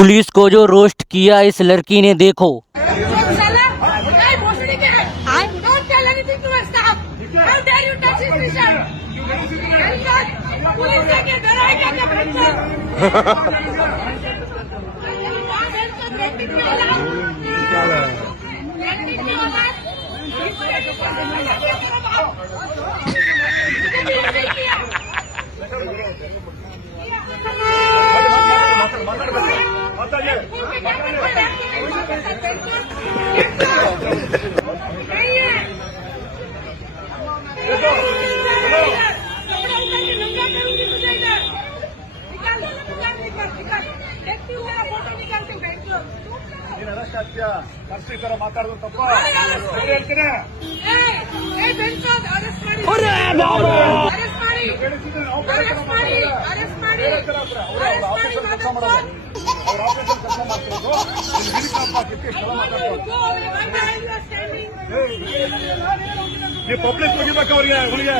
Police को जो roast किया इस लड़की ने देखो। ಮಾತಾಡೋದು ತಪ್ಪ ಹೇಳ್ತೀನಿ. ನೀವು ಪಬ್ಲಿಕ್ ಹೋಗಿಬೇಕು ಅವ್ರಿಗೆ ಅವನಿಗೆ